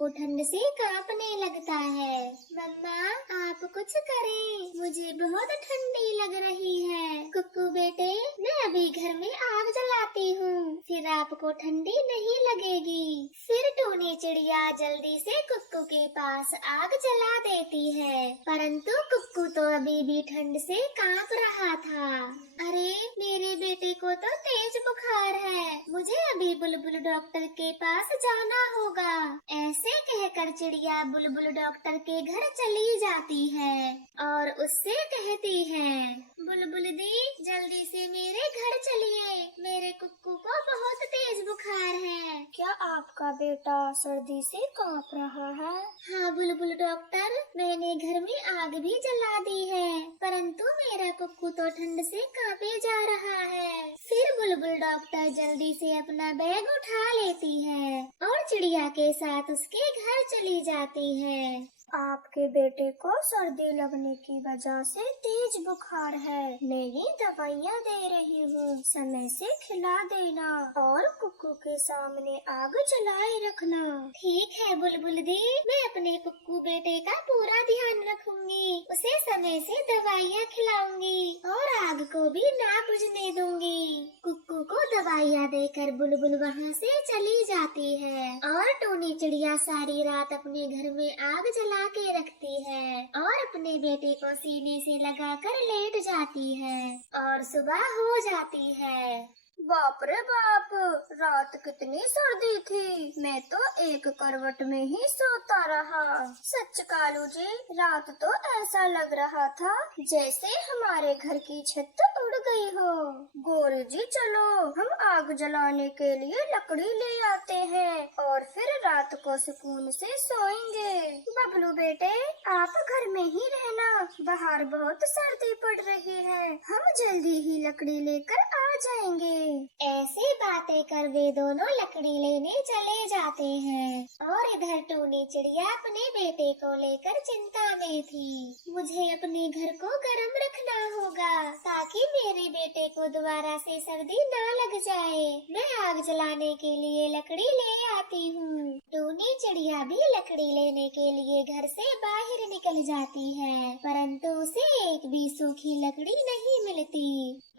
कुक्कू ठंड से कांपने लगता है। मम्मा आप कुछ करें, मुझे बहुत ठंडी लग रही है। कुक्कू बेटे मैं अभी घर में आग जलाती हूँ, फिर आपको ठंडी नहीं लगेगी। फिर टूनी चिड़िया जल्दी से कुक्कू के पास आग जला देती है, परंतु कुक्कू तो अभी भी ठंड से कांप रहा था। अरे मेरे बेटे को तो तेज बुखार है, मुझे अभी बुलबुल डॉक्टर के पास जाना होगा। ऐसे कहकर चिड़िया बुलबुल डॉक्टर के घर चली जाती है और उससे कहती है, बुलबुल दी जल्दी से मेरे घर चलिए, मेरे कुक्कू को बहुत तेज बुखार है। क्या आपका बेटा सर्दी से कांप रहा है? हाँ बुलबुल डॉक्टर, मैंने घर में आग भी जला दी है, परंतु मेरा कुक्कू तो ठंड से कांपे जा रहा है। फिर बुलबुल डॉक्टर जल्दी से अपना बैग उठा लेती है और चिड़िया के साथ उसके घर चली जाती है। आपके बेटे को सर्दी लगने की वजह से तेज बुखार है। मैं ये दवाइयाँ दे रही हूँ, समय से खिला देना और कुक्कू के सामने आग जलाए रखना। ठीक है बुलबुल दी, मैं अपने कुक्कू बेटे का पूरा ध्यान रखूंगी, उसे समय से दवाइयाँ खिलाऊंगी और आग को भी ना बुझने दूंगी। कुक्कू को दवाइयाँ देकर बुलबुल वहाँ से चली जाती है और टूनी चिड़िया सारी रात अपने घर में आग जला के रखती है और अपने बेटे को सीने से लगाकर लेट जाती है और सुबह हो जाती है। बाप रे बाप, रात कितनी सर्दी थी, मैं तो एक करवट में ही सोता रहा। सच कालू जी, रात तो ऐसा लग रहा था जैसे हमारे घर की छत उड़ गई हो। गोरे जी चलो हम आग जलाने के लिए लकड़ी ले आते हैं और फिर रात को सुकून से सोएंगे। बबलू बेटे आप घर में ही रहना, बाहर बहुत सर्दी पड़ रही है, हम जल्दी ही लकड़ी लेकर आ जाएंगे। ऐसी बातें कर वे दोनों लकड़ी लेने चले जाते हैं और इधर टूनी चिड़िया अपने बेटे को लेकर चिंता में थी। मुझे अपने घर को गर्म रखना होगा ताकि मेरे बेटे को दोबारा से सर्दी न लग जाए। मैं आग जलाने के लिए लकड़ी ले आती हूँ। टूनी चिड़िया भी लकड़ी लेने के लिए घर से बाहर निकल जाती है, परंतु उसे एक भी सूखी लकड़ी नहीं मिलती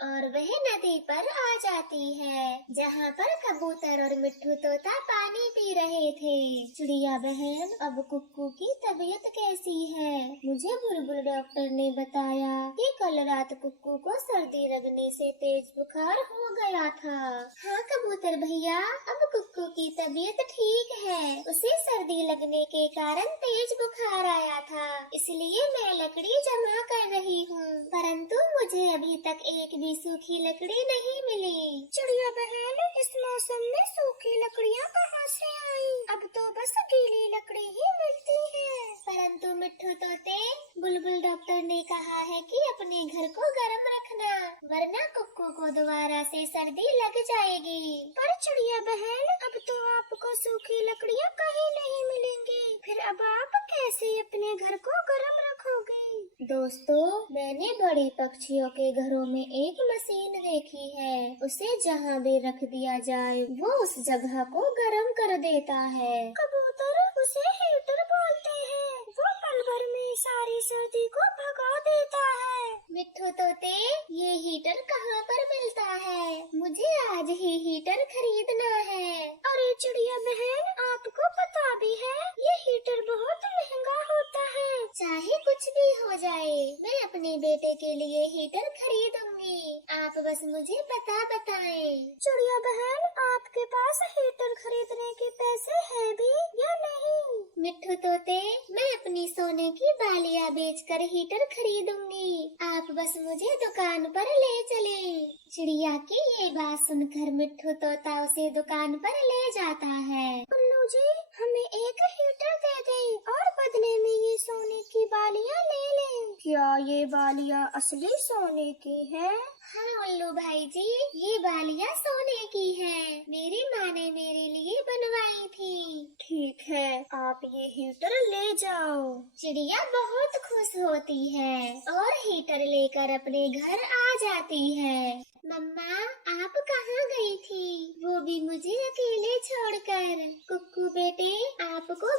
और वह नदी पर आ जाती है जहाँ पर कबूतर और मिट्ठू तोता पानी पी रहे थे। चिड़िया बहन अब कुक्कू की तबीयत कैसी है? मुझे बुलबुल डॉक्टर ने बताया कि कल रात कुक्कू को सर्दी लगने से तेज बुखार हो गया था। हाँ कबूतर भैया, अब कुक्कू की तबीयत ठीक है, उसे सर्दी लगने के कारण तेज बुखार आया था, इसलिए मैं लकड़ी जमा कर रही हूँ, परंतु मुझे अभी तक एक भी सूखी लकड़ी नहीं मिली। चिड़िया बहन, इस मौसम में सूखी लकड़ियाँ कहाँ से आई? अब तो बस गीली लकड़ी ही मिलती है। परंतु मिट्ठू तोते, बुलबुल डॉक्टर ने कहा है कि अपने घर को गर्म रखना, वरना कुक्कू को दोबारा से सर्दी लग जाएगी। पर चिड़िया बहन, अब तो आपको सूखी लकड़ियाँ कहीं नहीं मिलेंगी, फिर अब आप कैसे अपने घर को गर्म रखोगी? दोस्तों, मैंने बड़े पक्षियों के घरों में एक मशीन देखी है, उसे जहाँ भी रख दिया जाए वो उस जगह को गर्म कर देता है। कबूतर, उसे हीटर बोलते हैं, वो पल भर में सारी सर्दी को भगा देता है। मिट्ठू तोते, ये हीटर कहाँ पर मिलता है? मुझे आज ही हीटर खरीदना है। अरे चिड़िया बहन, आपको पता भी है ये हीटर बहुत महंगा होता है। चाहे कुछ भी हो जाए, मैं अपने बेटे के लिए हीटर खरीदूंगी, आप बस मुझे पता बताएं। चिड़िया बहन, आपके पास हीटर खरीदने के पैसे है भी या नहीं? मिट्ठू तोते, मैं अपनी सोने की बालियाँ बेचकर हीटर खरीदूंगी, आप बस मुझे दुकान पर ले चलें। चिड़िया की ये बात सुनकर मिट्ठू तोता उसे दुकान पर ले जाता है। उल्लू जी, हमें एक हीटर दे दें और बदले में ये सोने की बालियाँ ले लें। क्या ये बालियाँ असली सोने की हैं? हाँ उल्लू भाई जी, ये बालियाँ सोने की हैं, मेरी माँ ने मेरे लिए बनवाई थी। ठीक है, आप ये हीटर ले जाओ। चिड़िया बहुत खुश होती है और हीटर लेकर अपने घर आ जाती है। मम्मा, आप कहाँ गई थी? वो भी मुझे अकेले छोड़कर। कुक्कू बेटे, आपको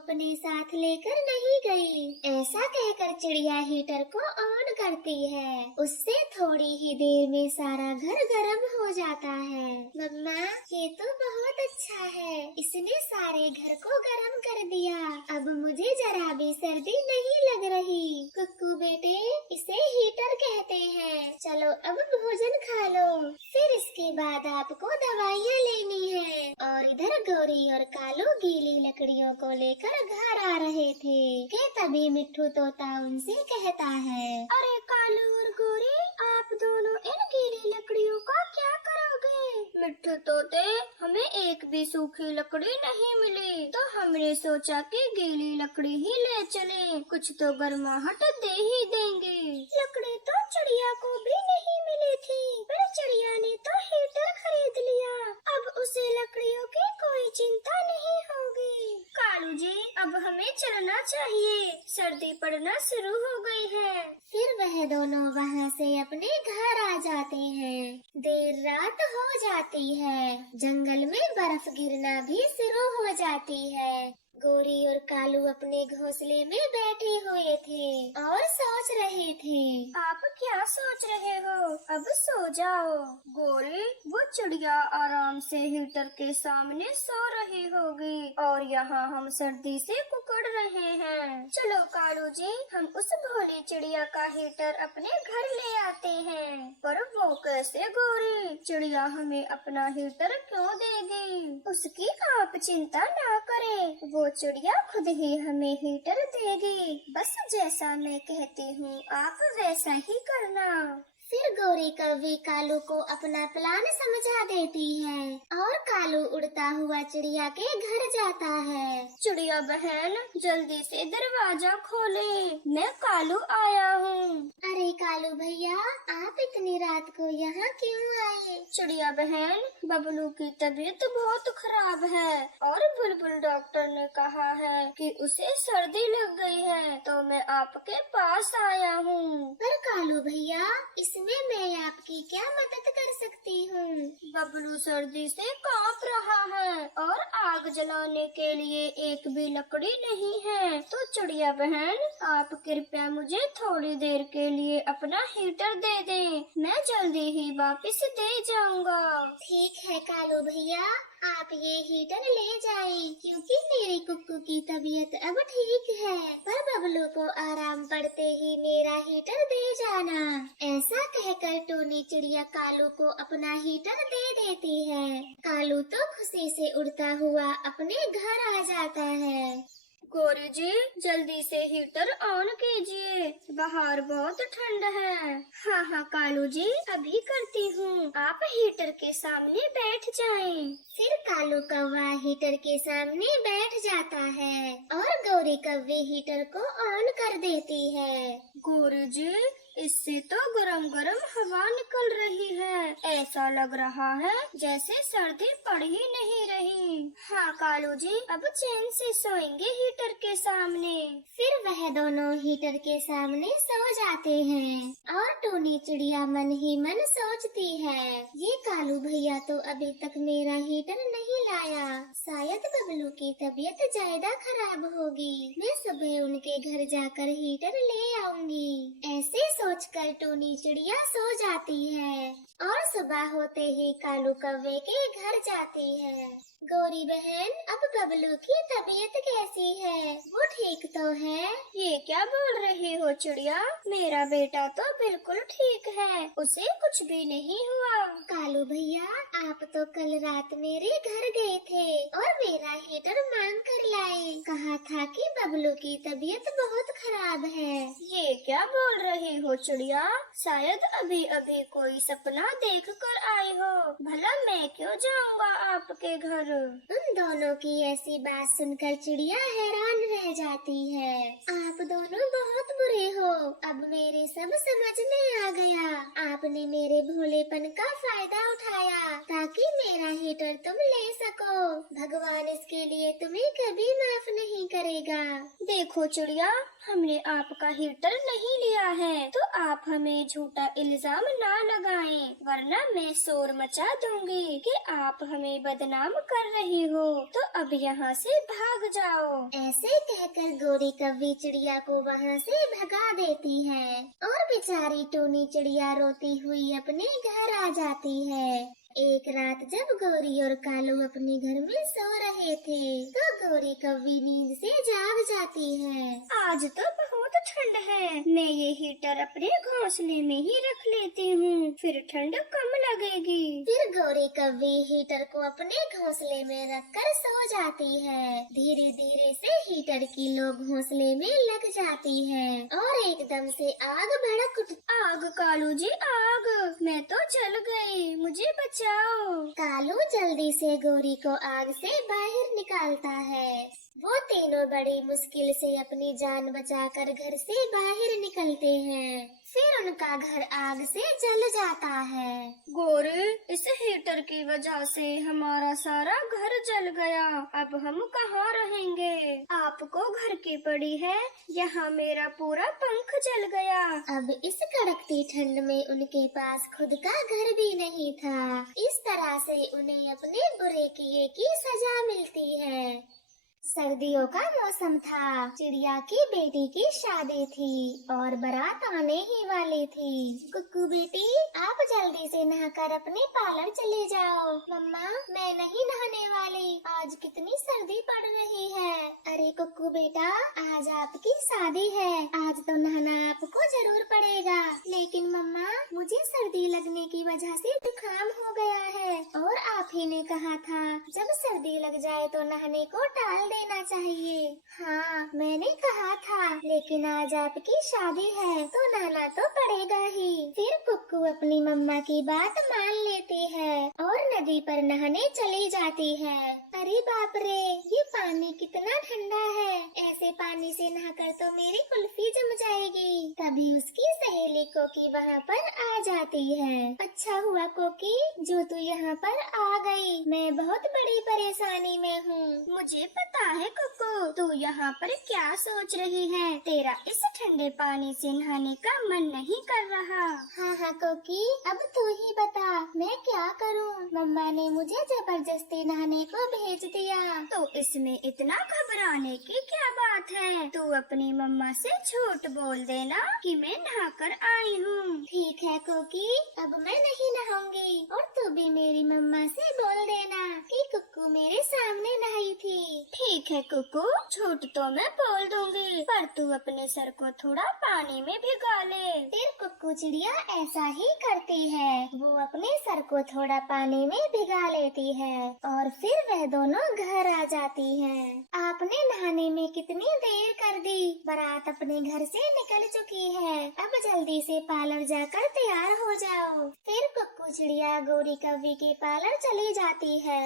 अपने साथ लेकर नहीं गई। ऐसा कहकर चिड़िया हीटर को ऑन करती है। उससे थोड़ी ही देर में सारा घर गर्म हो जाता है। मम्मा, ये तो बहुत अच्छा है, इसने सारे घर को गर्म कर दिया। अब मुझे जरा भी सर्दी नहीं लग रही। कुक्कू बेटे, इसे हीटर कहते हैं। चलो अब भोजन खा लो, फिर इसके बाद आपको दवाइयाँ लेनी है। और इधर गौरी और कालू गीली लकड़ियों को लेकर घर आ रहे थे कि तभी मिट्ठू तोता उनसे कहता है, अरे कालू और गौरी, आप दोनों इन गीली लकड़ियों का क्या करोगे? मिट्ठू तोते, हमें एक भी सूखी लकड़ी नहीं मिली, तो हमने सोचा कि गीली लकड़ी ही ले चलें, कुछ तो गर्माहट दे ही देंगे। लकड़ी तो चिड़िया को भी नहीं मिली थी, पर चिड़िया ने तो हीटर खरीद लिया। अब उसे लकड़ियों की कोई चिंता नहीं होगी। कालू जी, अब हमें चलना चाहिए, सर्दी पड़ना शुरू हो गई है। फिर वह दोनों वहाँ से अपने घर आ जाते हैं। देर रात हो जाती है, जंगल में बर्फ गिरना भी शुरू हो जाती है। गौरी और कालू अपने घोंसले में बैठे हुए थे और सोच रहे थे। आप क्या सोच रहे हो? अब सो जाओ। गौरी, वो चिड़िया आराम से हीटर के सामने सो रही होगी और यहाँ हम सर्दी से कुकड़ रहे हैं। चलो कालू जी, हम उस भोली चिड़िया का हीटर अपने घर ले आते हैं। पर वो कैसे गौरी? चिड़िया हमें अपना हीटर क्यों देगी? उसकी आप चिंता ना करें, वो चिड़िया खुद ही हमें हीटर देगी। बस जैसा मैं कहती हूँ आप वैसा ही करना। फिर गौरी कौवी कालू को अपना प्लान समझा देती है और कालू उड़ता हुआ चिड़िया के घर जाता है। चिड़िया बहन, जल्दी से दरवाजा खोले, मैं कालू आया हूँ। अरे कालू भैया, आप इतनी रात को यहाँ क्यों आए? चिड़िया बहन, बबलू की तबीयत बहुत खराब है और बुलबुल डॉक्टर ने कहा है कि उसे सर्दी लग गई है, तो मैं आपके पास आया हूँ। पर कालू भैया, इसमें मैं आपकी क्या मदद कर सकती हूँ? बबलू सर्दी से कांप रहा है और आग जलाने के लिए एक भी लकड़ी नहीं है, तो चिड़िया बहन, आप कृपया मुझे थोड़ी देर के लिए अपना हीटर दे दें, मैं जल्दी ही वापस दे जाऊंगा। ठीक है कालू भैया, आप ये हीटर ले जाएं, क्योंकि मेरी कुक्कू की तबीयत अब ठीक है। पर बबलू को आराम पड़ते ही मेरा हीटर दे जाना। ऐसा कहकर टोनी चिड़िया कालू को अपना हीटर दे देती है। कालू तो खुशी से उड़ता हुआ अपने घर आ जाता है। गौरी जी, जल्दी से हीटर ऑन कीजिए, बाहर बहुत ठंड है। हाँ हाँ कालू जी, अभी करती हूँ, आप हीटर के सामने बैठ जाएं। फिर कालू कौवा हीटर के सामने बैठ जाता है और गौरी कौवी हीटर को ऑन कर देती है। गौरी जी, इससे तो गरम गरम हवा निकल रही है, ऐसा लग रहा है जैसे सर्दी पड़ ही नहीं रही। हाँ कालू जी, अब चैन से सोएंगे हीटर के सामने। फिर वह दोनों हीटर के सामने सो जाते हैं और टोनी चिड़िया मन ही मन सोचती है, ये कालू भैया तो अभी तक मेरा हीटर नहीं लाया, शायद बबलू की तबीयत ज्यादा खराब होगी, मैं सुबह उनके घर जाकर हीटर ले आऊंगी। ऐसे सोचकर टोनी चिड़िया सो जाती है और सुबह होते ही कालू कौवे के घर जाती है। गौरी बहन, अब बबलू की तबीयत कैसी है? वो ठीक तो है? ये क्या बोल रही हो चिड़िया? मेरा बेटा तो बिल्कुल ठीक है, उसे कुछ भी नहीं हुआ। कालू भैया, आप तो कल रात मेरे घर गए थे और मेरा हीटर मांग कर लाए, कहा था कि बबलू की तबीयत बहुत खराब है। ये क्या बोल रही हो चिड़िया? शायद अभी अभी कोई सपना देख कर आई हो, भला मैं क्यों जाऊँगा आपके घर? उन दोनों की ऐसी बात सुनकर चिड़िया हैरान रह जाती है। आप दोनों बहुत बुरे हो, अब मेरे सब समझ में आ गया। आपने मेरे भोलेपन का फायदा उठाया ताकि मेरा हीटर तुम ले सको। भगवान इसके लिए तुम्हें कभी माफ नहीं करेगा। देखो चिड़िया, हमने आपका हीटर नहीं लिया है, तो आप हमें झूठा इल्जाम ना लगाएं, वरना मैं शोर मचा दूंगी कि आप हमें बदनाम कर रही हो। तो अब यहाँ से भाग जाओ। ऐसे कहकर गोरी कव्वी चिड़िया को वहाँ से भगा देती है और बेचारी टूनी चिड़िया रोती हुई अपने घर आ जाती है। एक रात जब गौरी और कालू अपने घर में सो रहे थे तो गौरी कव्वी नींद से जाग जाती है। आज तो बहुत ठंड है, मैं ये हीटर अपने घोंसले में ही रख लेती हूँ, फिर ठंड कम लगेगी। फिर गौरी कव्वी हीटर को अपने घोंसले में रखकर सो जाती है। धीरे धीरे से हीटर की लो घोंसले में लग जाती है और एकदम से आग भड़क उठ। आग कालू जी आग, मैं तो जल गई, मुझे बचाओ। कालू जल्दी से गौरी को आग से बाहर निकालता है। वो तीनों बड़ी मुश्किल से अपनी जान बचाकर घर से बाहर निकलते हैं। फिर उनका घर आग से जल जाता है। गोरी, इस हीटर की वजह से हमारा सारा घर जल गया, अब हम कहाँ रहेंगे? आपको घर की पड़ी है, यहाँ मेरा पूरा पंख जल गया। अब इस कड़कती ठंड में उनके पास खुद का घर भी नहीं था। इस तरह से उन्हें अपने बुरे किए की सजा मिलती है। सर्दियों का मौसम था। चिड़िया की बेटी की शादी थी और बारात आने ही वाली थी। कुक्कू बेटी, आप जल्दी से नहाकर अपने पार्लर चले जाओ। मम्मा, मैं नहीं नहाने वाली, आज कितनी सर्दी पड़ रही है। अरे कुक्कू बेटा, आज आपकी शादी है, आज तो नहाना आपको जरूर पड़ेगा। लेकिन मम्मा, मुझे सर्दी लगने की वजह से जुकाम हो गया है और आप ही ने कहा था जब सर्दी लग जाए तो नहाने को टाल देना चाहिए। हाँ, मैंने कहा था, लेकिन आज आपकी शादी है तो नहाना तो पड़ेगा ही। फिर कुक्कू अपनी मम्मा की बात मान लेती है और नदी पर नहाने चली जाती है। अरे बाप रे, ये पानी कितना ठंडा है, ऐसे पानी से नहाकर तो मेरी कुल्फी जम जाएगी। तभी उसकी सहेली कोकी वहाँ पर आ जाती है। अच्छा हुआ कोकी जो तू यहाँ पर आ गई, मैं बहुत बड़ी परेशानी में हूँ। मुझे पता है कुक्कू, तू यहाँ पर क्या सोच रही है, तेरा इस ठंडे पानी से नहाने का मन नहीं कर रहा। हाँ हाँ कोकी, अब तू ही बता मैं क्या करूँ? मम्मा ने मुझे जबरदस्ती नहाने को भेज दिया। तो इसमें इतना घबराने की क्या बात है? तू अपनी मम्मा से झूठ बोल देना कि मैं नहाकर आई हूँ। ठीक है कोकी, अब मैं नहीं नहाऊंगी और तू भी मेरी मम्मा से बोल देना कि कुक्कू मेरे सामने नहाई थी। ठीक है कुक्कू, झूठ तो मैं बोल दूंगी, पर तू अपने सर को थोड़ा पानी में भिगा ले। फिर कुक्कू चिड़िया ऐसा ही करती है। वो अपने सर को थोड़ा पानी में भिगा लेती है और फिर वह दोनों घर आ जाती हैं। आपने नहाने में कितनी देर कर दी, बारात अपने घर से निकल चुकी है, अब जल्दी से पार्लर जाकर तैयार हो जाओ। फिर कुक्कू चिड़िया गौरी कव्वी के पार्लर चली जाती है।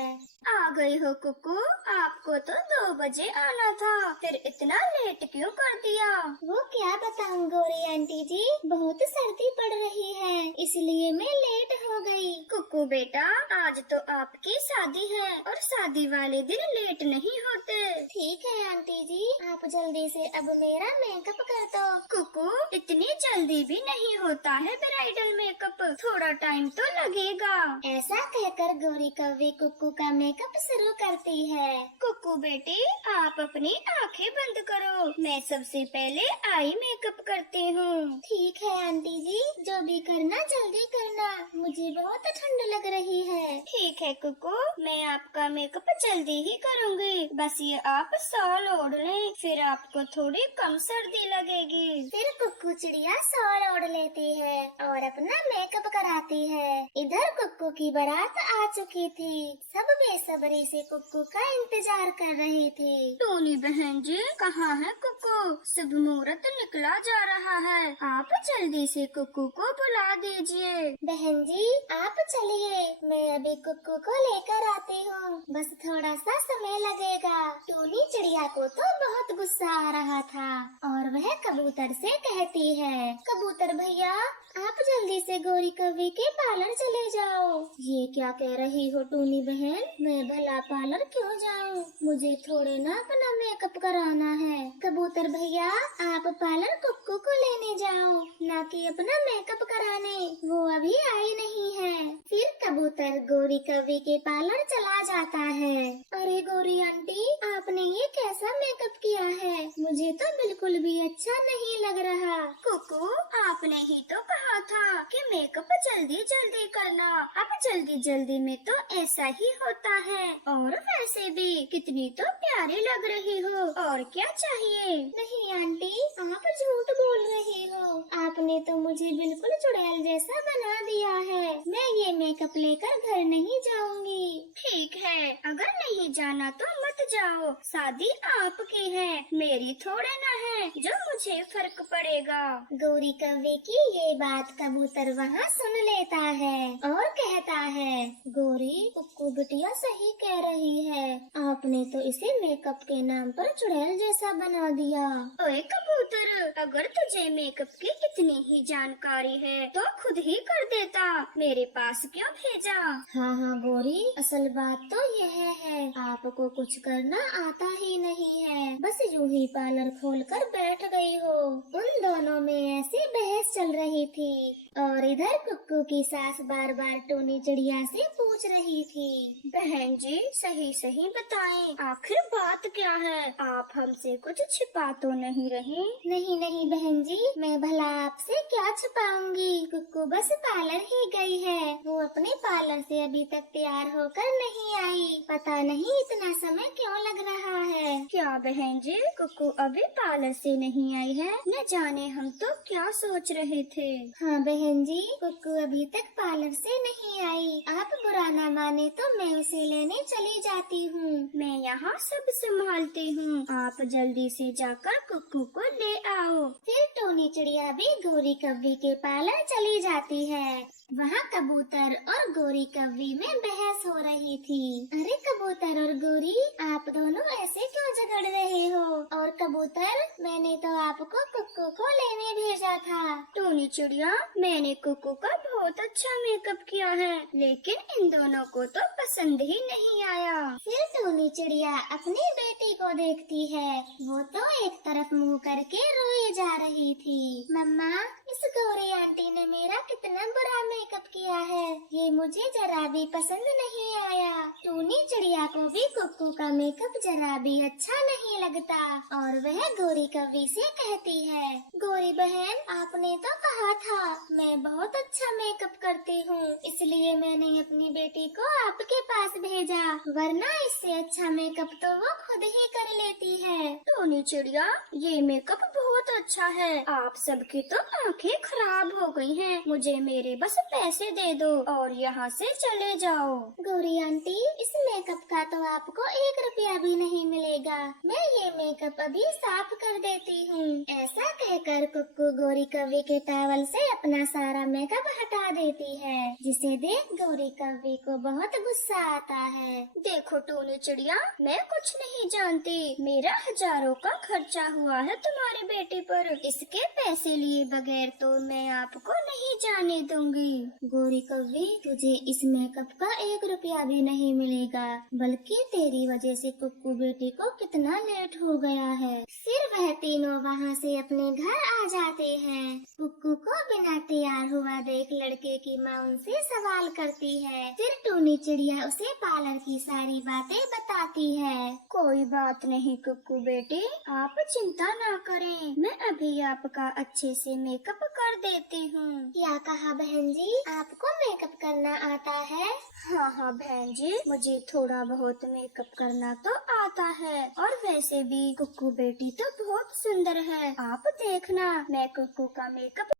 आ गई हो कुक्कू, आपको तो 2 बजे आना था, फिर इतना लेट क्यों कर दिया? वो क्या बताऊं गौरी आंटी जी, बहुत सर्दी पड़ रही है इसलिए मैं लेट हो गई। कुक्कू बेटा, आज तो आपकी शादी है और शादी वाले दिन लेट नहीं होते। ठीक है आंटी जी, आप जल्दी से अब मेरा मेकअप कर दो। कुक्कू, इतनी जल्दी भी नहीं होता है ब्राइडल मेकअप, थोड़ा टाइम तो लगेगा। ऐसा कहकर गौरी कव्वी कुक्कू का मेकअप शुरू करती है। कुक्कू बेटी, आप अपनी आंखें बंद करो, मैं सबसे पहले आई मेकअप करती हूँ। ठीक है आंटी जी, जो भी करना जल्दी करना, मुझे बहुत ठंड लग रही है। ठीक है कुक्कू, मैं आपका मेकअप जल्दी ही करूँगी, बस ये आप शॉल ओढ़ लें, फिर आपको थोड़ी कम सर्दी लगेगी। फिर कुक्कू चिड़िया शॉल ओढ़ लेती है और अपना मेकअप कराती है। इधर कुक्कू की बारात आ चुकी थी, सब बेसब्री से कुक्कू का इंतजार कर रही थी। टोनी बहन जी, कहाँ है कुक्कू? शुभ मुहूर्त निकला जा रहा है, आप जल्दी से कुक्कू को बुला दीजिए। बहन जी आप चलिए, मैं अभी कुक्कू को लेकर आती हूँ, बस थोड़ा सा समय लगेगा। टोनी चिड़िया को तो बहुत गुस्सा आ रहा था और वह कबूतर से कहती है, कबूतर भैया आप जल्दी से गौरी कव्वी के पार्लर चले जाओ। ये क्या कह रही हो टूनी बहन, मैं भला पार्लर क्यों जाऊं? मुझे थोड़े ना अपना मेकअप कराना है। कबूतर भैया आप पार्लर कुक्कू को लेने जाओ, ना कि अपना मेकअप कराने, वो अभी आई नहीं है। फिर कबूतर गौरी कव्वी के पार्लर चला जाता है। अरे गौरी आंटी आपने ये कैसा मेकअप किया है, मुझे तो बिल्कुल भी अच्छा नहीं लग रहा। कुकू आपने ही तो कहा था कि मेकअप जल्दी जल्दी करना, अब जल्दी जल्दी में तो ऐसा ही होता है। और वैसे भी कितनी तो प्यारी लग रही हो, और क्या चाहिए? नहीं आंटी आप झूठ बोल रही हो, आपने तो मुझे बिल्कुल चुड़ैल जैसा बना दिया है। मैं ये मेकअप लेकर घर नहीं जाऊंगी। ठीक है, अगर नहीं जाना तो मत जाओ, शादी आपकी है, मेरी थोड़े ना है, जो मुझे फर्क पड़ेगा। गौरी कव्वे की ये बात कबूतर वहाँ सुन लेता है और कहता है, गौरी कुक्कू बिटिया सही कह रही है, आपने तो इसे मेकअप के नाम पर चुड़ैल जैसा बना दिया। ओए कबूतर, अगर तुझे मेकअप की इतनी ही जानकारी है तो खुद ही कर देता, मेरे पास क्यों भेजा? हाँ हाँ गौरी, असल बात तो यह है आपको कुछ करना आता ही नहीं है, बस यूं ही पार्लर खोलकर बैठ गई हो। उन दोनों में ऐसी बहस चल रही थी और इधर कुक्कू की सास बार बार टूनी चिड़िया से पूछ रही थी, बहन जी सही सही बताएं, आखिर बात क्या है? आप हमसे कुछ छिपा तो नहीं रही? नहीं नहीं बहन जी, मैं भला आपसे क्या छिपाऊंगी, कुक्कू बस पार्लर ही गई है, वो अपने पार्लर से अभी तक तैयार होकर नहीं आई, पता नहीं इतना समय क्यों लग रहा है। क्या बहन जी, कुक्कू अभी पार्लर से नहीं आई है? न जाने हम तो क्या सोच रहे थे। हाँ बहन जी, कुक्कू अभी तक पार्लर से नहीं आई, आप बुरा न माने तो मैं उसे लेने चली जाती हूँ। मैं यहाँ सब संभालती हूँ, आप जल्दी से जाकर कुक्कू को ले आओ। फिर टोनी चिड़िया भी गौरी कव्वी के पार्लर चली जाती है। वहाँ कबूतर और गौरी कव्वी में बहस हो रही थी। अरे कबूतर और गौरी आप दोनों ऐसे क्यों झगड़ रहे हो? और कबूतर मैंने तो आपको कुक्कू को लेने भेजा था। टूनी चिड़िया मैंने कुक्कू का बहुत अच्छा मेकअप किया है, लेकिन इन दोनों को तो पसंद ही नहीं आया। फिर टूनी चिड़िया अपनी बेटी को देखती है, वो तो एक तरफ मुँह करके रोए जा रही थी। मम्मा इस गौरी आंटी ने मेरा कितना बुरा मेकअप किया है, ये मुझे जरा भी पसंद नहीं आया। टूनी चिड़िया को भी कुक्कू का मेकअप जरा भी अच्छा नहीं लगता और वह गौरी कव्वी से कहती है, गौरी बहन आपने तो कहा था मैं बहुत अच्छा मेकअप करती हूँ, इसलिए मैंने अपनी बेटी को आपके पास भेजा, वरना इससे अच्छा मेकअप तो वो खुद ही कर लेती है। टूनी चिड़िया ये मेकअप बहुत अच्छा है, आप सबकी तो आंखें खराब हो गई हैं, मुझे मेरे बस पैसे दे दो और यहाँ से चले जाओ। गौरी आंटी इस मेकअप का तो आपको 1 रुपया भी नहीं मिलेगा, मैं ये मेकअप अभी साफ कर देती हूँ। ऐसा कहकर कुक्कू गौरी कव्वी के टॉवल से अपना सारा मेकअप हटा देती है, जिसे देख गौरी कव्वी को बहुत गुस्सा आता है। देखो टूनी चिड़िया मैं कुछ नहीं जानती, मेरा हजारों का खर्चा हुआ है तुम्हारी बेटी पर, इसके पैसे लिए बगैर तो मैं आपको नहीं जाने दूंगी। गौरी कव्वी तुझे इस मेकअप का 1 रुपया भी नहीं मिलेगा, बल्कि तेरी वजह से कुक्कू बेटी को कितना लेट हो गया है। फिर वह तीनों वहाँ से अपने घर आ जाते हैं। कुक्कू को बिना तैयार हुआ देख लड़के की माँ उनसे सवाल करती है। फिर टूनी चिड़िया उसे पार्लर की सारी बातें बताती है। कोई बात नहीं कुक्कू बेटी, आप चिंता ना करें, मैं अभी आपका अच्छे से मेकअप कर देती हूँ। क्या कहा बहन जी, आपको मेकअप करना आता है? हाँ हाँ बहन जी, मुझे थोड़ा बहुत मेकअप करना तो आता है, और वैसे भी कुक्कू बेटी तो बहुत सुंदर है, आप देखना मैं कुक्कू का मेकअप